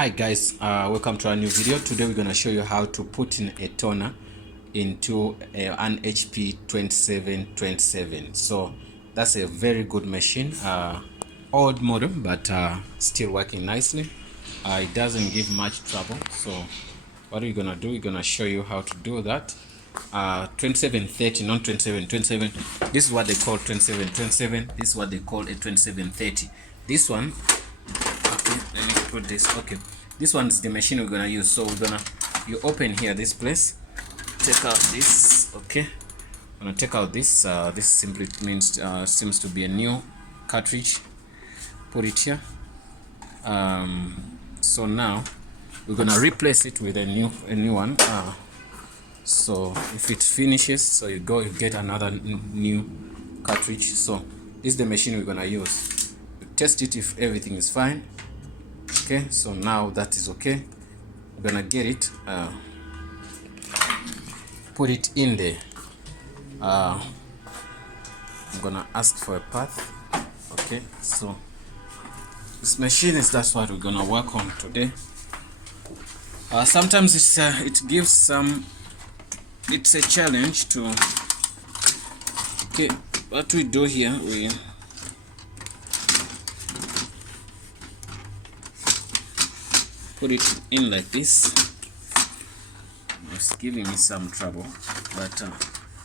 Hi guys, welcome to our new video. Today we're going to show you how to put in a toner into an HP 2727. So that's a very good machine, old model, but still working nicely. It doesn't give much trouble. So what we're going to do, we're going to show you how to do that. 2730, not 2727. This is what they call 2727. This is what they call a 2730. This one, okay, let me put this. Okay, this one is the machine we're gonna use. So you open here this place, take out this. Okay, I'm gonna take out this. This simply means seems to be a new cartridge. Put it here. So now we're gonna replace it with a new one. So if it finishes, so you get another new cartridge. So this is the machine we're gonna use. You test it if everything is fine. Okay, so now that is okay. We're gonna get it, put it in there. I'm gonna ask for a path. Okay, so this machine that's what we're gonna work on today. Sometimes it gives some, it's a challenge to. Okay, what we do here, we put it in like this. It's giving me some trouble, but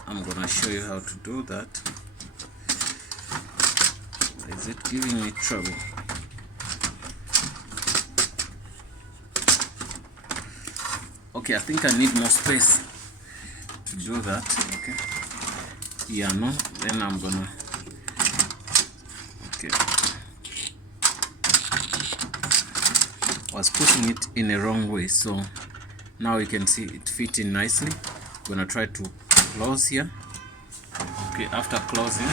I'm gonna show you how to do that. Is it giving me trouble? Okay, I think I need more space to do that. Okay, yeah, no, then I'm gonna, okay, I was putting it in a wrong way, so now you can see it fitting nicely. I'm gonna try to close here. Okay, after closing,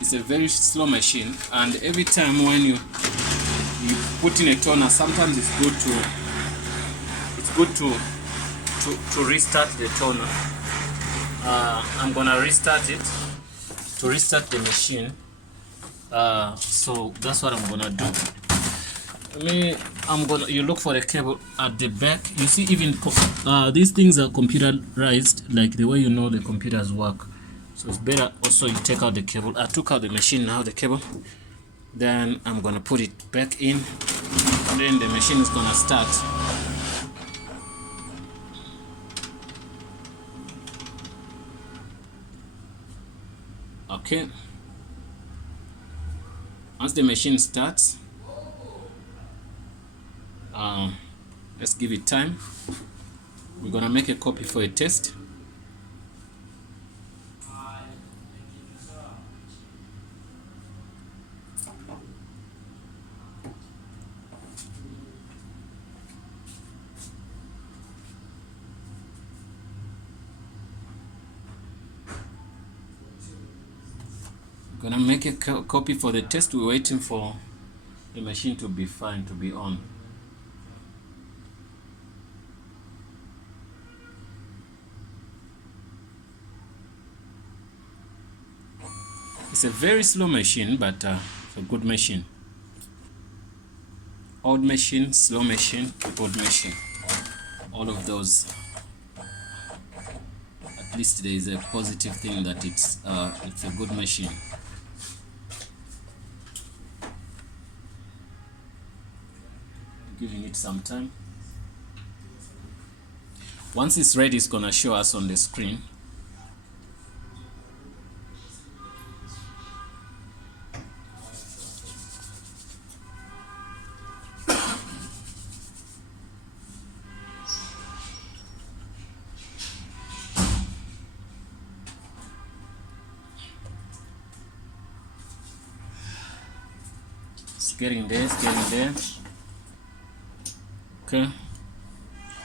it's a very slow machine, and every time when you put in a toner, sometimes it's good to restart the toner. I'm gonna restart it to restart the machine. So that's what I'm gonna do. You look for the cable at the back. You see, even these things are computerized, like the way you know the computers work. So it's better also you take out the cable. I took out the machine, now the cable. Then I'm gonna put it back in. Then the machine is gonna start. Okay. Once the machine starts, let's give it time. We're gonna make a copy for a test. Gonna make a copy for the test. We're waiting for the machine to be fine, to be on. It's a very slow machine, but it's a good machine. Old machine, slow machine, good machine. All of those. At least there is a positive thing that it's a good machine. Giving it some time. Once it's ready, it's gonna show us on the screen. It's getting there, it's getting there. Okay,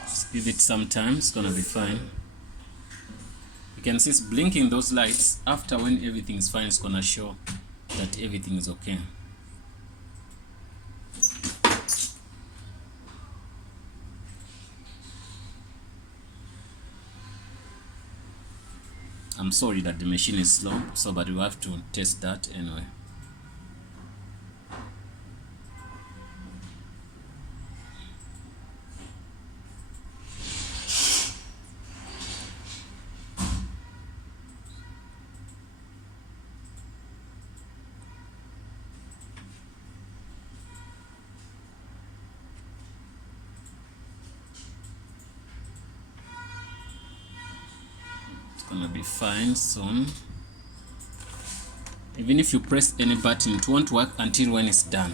just give it some time, it's gonna be fine. You can see it's blinking those lights. After, when everything is fine, it's gonna show that everything is okay. I'm sorry that the machine is slow, so but we have to test that anyway. gonna be fine soon. Even if you press any button, it won't work until when it's done.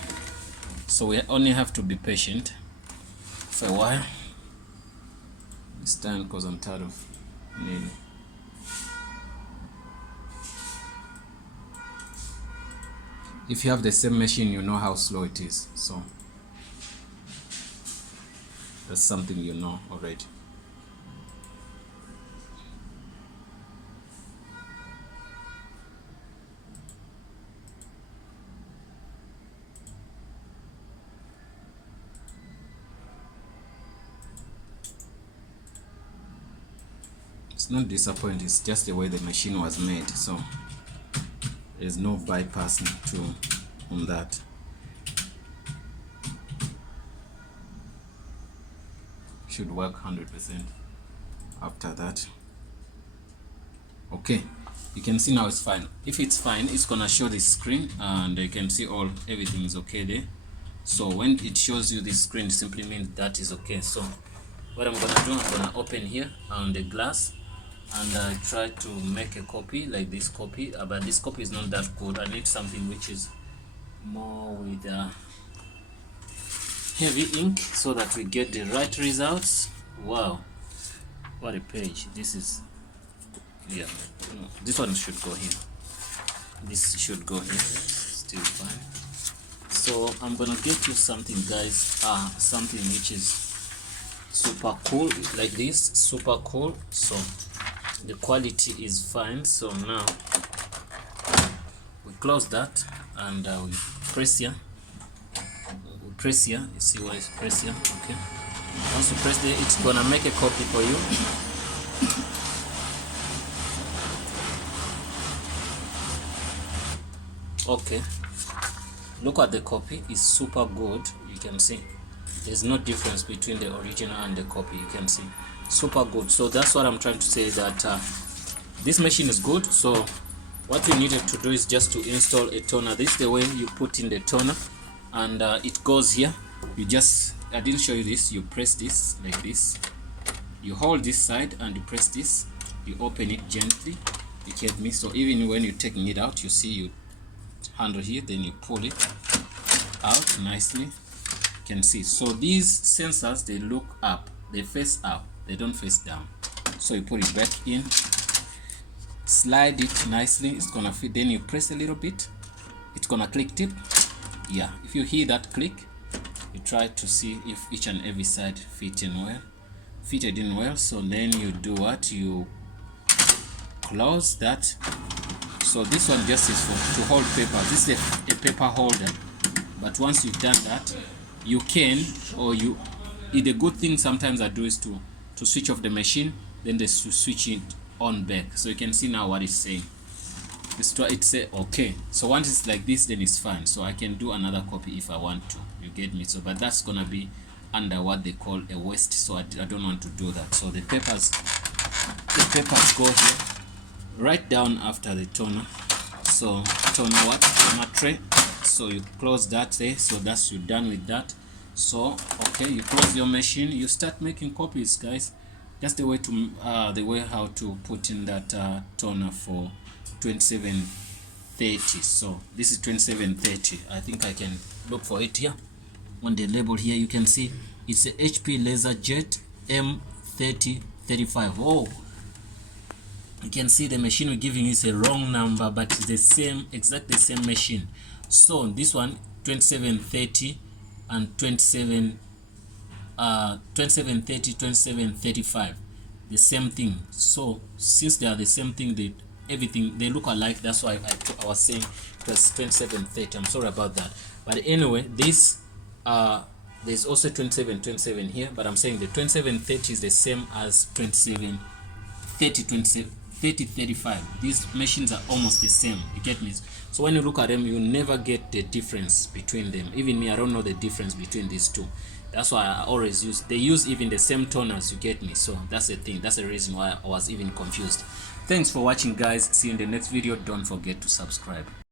So we only have to be patient for a while. It's done because I'm tired of needing. If you have the same machine, you know how slow it is. So that's something you know already. It's not disappointing, it's just the way the machine was made, so there's no bypassing on that. Should work 100% after that. Okay, you can see now it's fine. If it's fine, it's gonna show the screen and you can see everything is okay there. So when it shows you this screen, it simply means that is okay. So what I'm gonna do, I'm gonna open here on the glass and I try to make a copy like this copy, but this copy is not that good. I need something which is more with heavy ink so that we get the right results. Wow, what a page. This is, yeah, no, this one should go here, this should go here, still fine. So I'm gonna get you something, guys, something which is super cool, like this, super cool. So the quality is fine. So now we close that and we press here. We press here. You see what is press here? Okay. Once you press there, it's gonna make a copy for you. Okay. Look at the copy. It's super good. You can see there's no difference between the original and the copy. You can see super good. So that's what I'm trying to say, that this machine is good. So what we needed to do is just to install a toner. This is the way you put in the toner, and it goes here. You just, I didn't show you this, you press this like this, you hold this side and you press this, you open it gently, you get me? So even when you're taking it out, you see you handle here, then you pull it out nicely. You can see, so these sensors, they look up, they face up, they don't face down. So you put it back in, slide it nicely, it's gonna fit. Then you press a little bit, it's gonna click tip. Yeah, if you hear that click, you try to see if each and every side fitted in well. So then you do what, you close that. So this one just is to hold paper. This is a paper holder, but once you've done that, you can, or you, the good thing sometimes I do is to switch off the machine, then to switch it on back. So you can see now what it's saying. It say okay. So once it's like this, then it's fine. So I can do another copy if I want to, you get me? So but that's gonna be under what they call a waste, so I don't want to do that. So the papers go here right down after the toner. So toner tray. So you close that there. So that's, you're done with that. So okay, you close your machine, you start making copies, guys. That's the way to how to put in that toner for 2730. So this is 2730. I think I can look for it here on the label here. You can see it's a HP LaserJet M3035. Oh, you can see the machine we're giving is a wrong number, but it's the same, exactly the same machine. So this one 2730 and 2730, 2735, the same thing. So since they are the same thing, everything, they look alike. That's why I was saying it was 2730. I'm sorry about that. But anyway, this there's also 2727 here, but I'm saying the 2730 is the same as 2730, 3035. These machines are almost the same, you get me? So when you look at them, you never get the difference between them. Even me, I don't know the difference between these two. That's why I always they use even the same toners, you get me? So that's the thing, that's the reason why I was even confused. Thanks for watching, guys. See you in the next video. Don't forget to subscribe.